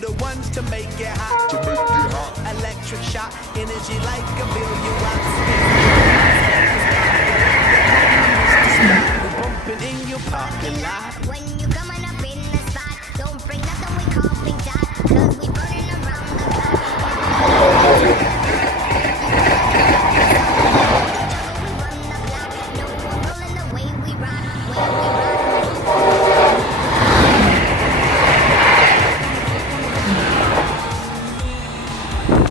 the ones to make it hot. Electric shock, energy like a billion